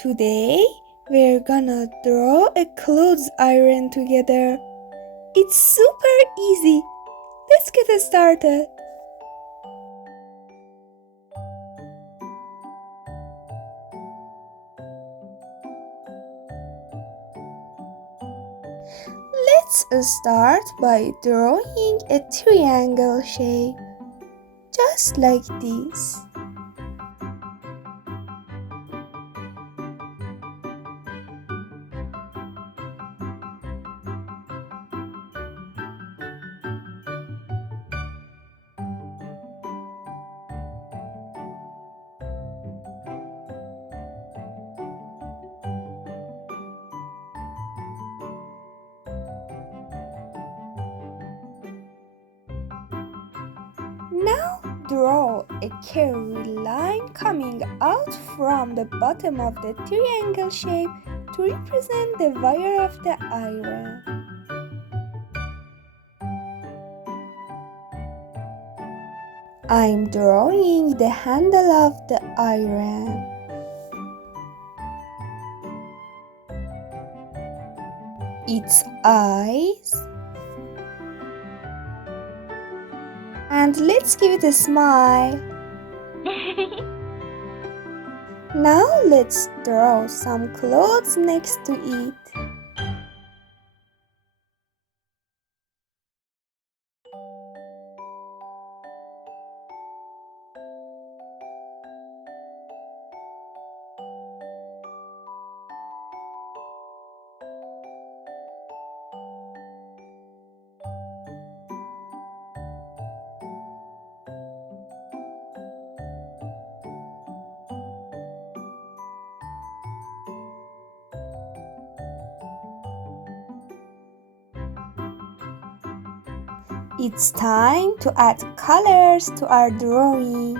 Today, we're gonna draw a clothes iron together. It's super easy. Let's get started. Let's start by drawing a triangle shape, just like this. Now draw a curvy line coming out from the bottom of the triangle shape to represent the wire of the iron. I'm drawing the handle of the iron. Its eyes. And let's give it a smile. Now let's draw some clothes next to it. It's time to add colors to our drawing.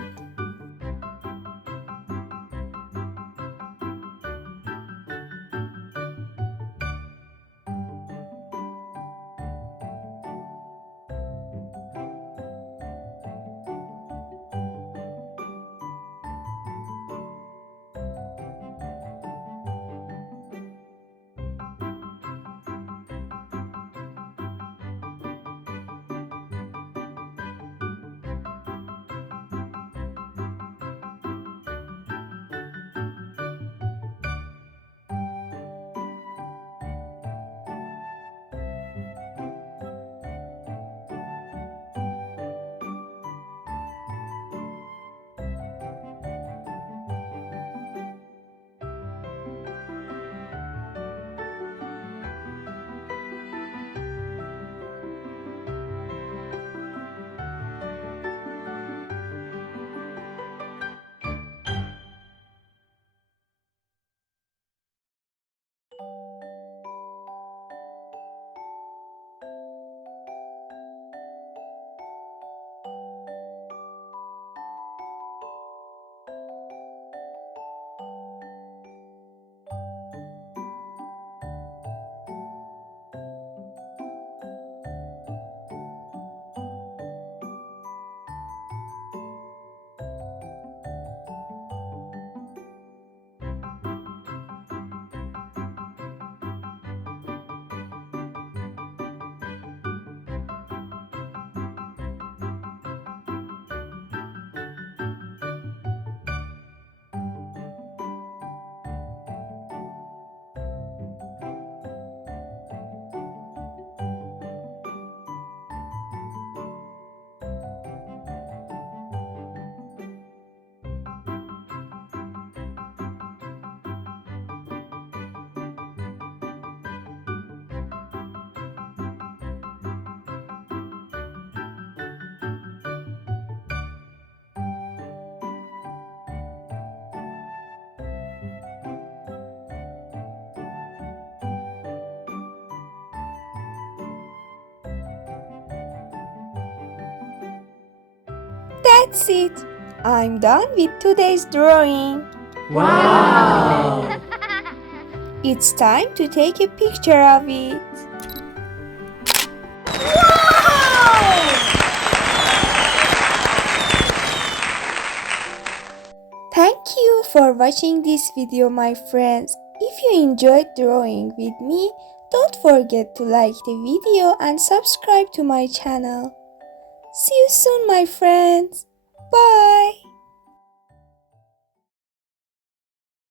That's it. I'm done with today's drawing. Wow! It's time to take a picture of it. Thank you for watching this video, my friends. If you enjoyed drawing with me, don't forget to like the video and subscribe to my channel. See you soon, my friends. Bye.